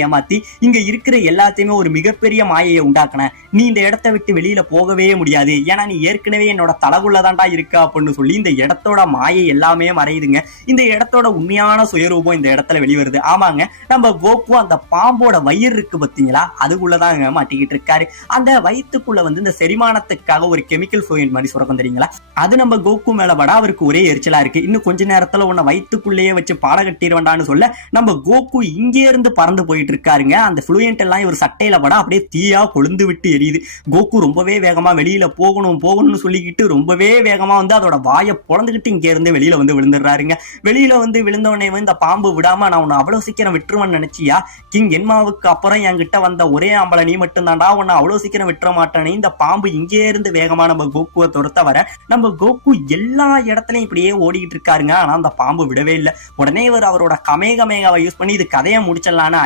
ஏமாத்தி இங்க இருக்கிற எல்லாத்தையுமே ஒரு மிகப்பெரிய மாயையை உண்டாக்குன. நீ இந்த இடத்தை விட்டு வெளியில போகவே முடியாது, ஏன்னா நீ ஏற்கனவே என்னோட தலகுள்ளதான்டா இருக்க அப்படின்னு சொல்லி இந்த இடத்தோட மாயை எல்லாமே மறையுதுங்க. இந்த இடத்தோட உண்மையான சுயரூபம் இந்த இடத்துல வெளிவருது. ஆமாங்க, நம்ம கோகு அந்த பாம்போட வயிறு இருக்கு பாத்தீங்களா, அதுக்குள்ளதாங்க மாட்டிக்கிட்டு இருக்காரு. அந்த வயிற்றுக்குள்ள இந்த செரிமானத்துக்காக ஒரு கெமிக்கல் ஃப்ளூயிட் மாதிரி சுரக்கும் தெரியுங்களா, அது நம்ம கோகு மேல பட அவருக்கு ஒரே எரிச்சலா இருக்கு. இன்னும் கொஞ்ச நேரத்துல உன்னை வயிற்றுக்குள்ளேயே வச்சு பாட கட்டிடுவேண்டான்னு சொல்ல நம்ம கோகு இங்கே இருந்து பறந்து போய் இருக்காருங்க. அந்த ஃப்ளூயன்ட் எல்லாம் இவர் சட்டையில பட அப்படியே தீயா கொழுந்து விட்டு எரியுது. கோகு ரொம்பவே வேகமா வெளியில போகணும்னு சொல்லிக்கிட்டு ரொம்பவே வேகமா அதோட வாயை பொழந்துகிட்டு இங்க இருந்து வெளியில விழுந்துடுறாருங்க. வெளியில விழுந்தவனே இந்த பாம்பு விடாம நான் உன்னை அவ்வளவு சீக்கிரம் விட்டுருவேன்னு நினைச்சியா, கிங் என்மாவுக்கு அப்புறம் என்கிட்ட வந்த ஒரே ஆம்பளை நீ மட்டும் தான்டா, உன்னை அவ்வளவு சீக்கிரம் விட்டுற மாட்டேன்னு இந்த பாம்பு இங்கே இருந்து வேகமா நம்ம கோகுவை துரத்த வர நம்ம கோகு எல்லா இடத்துலயும் இப்படியே ஓடிக்கிட்டு இருக்காருங்க. ஆனா அந்த பாம்பு விடவே இல்லை. உடனே இவர் அவரோட கமேகமேகாவை யூஸ் பண்ணி இது கதையை முடிச்சிடலான்னு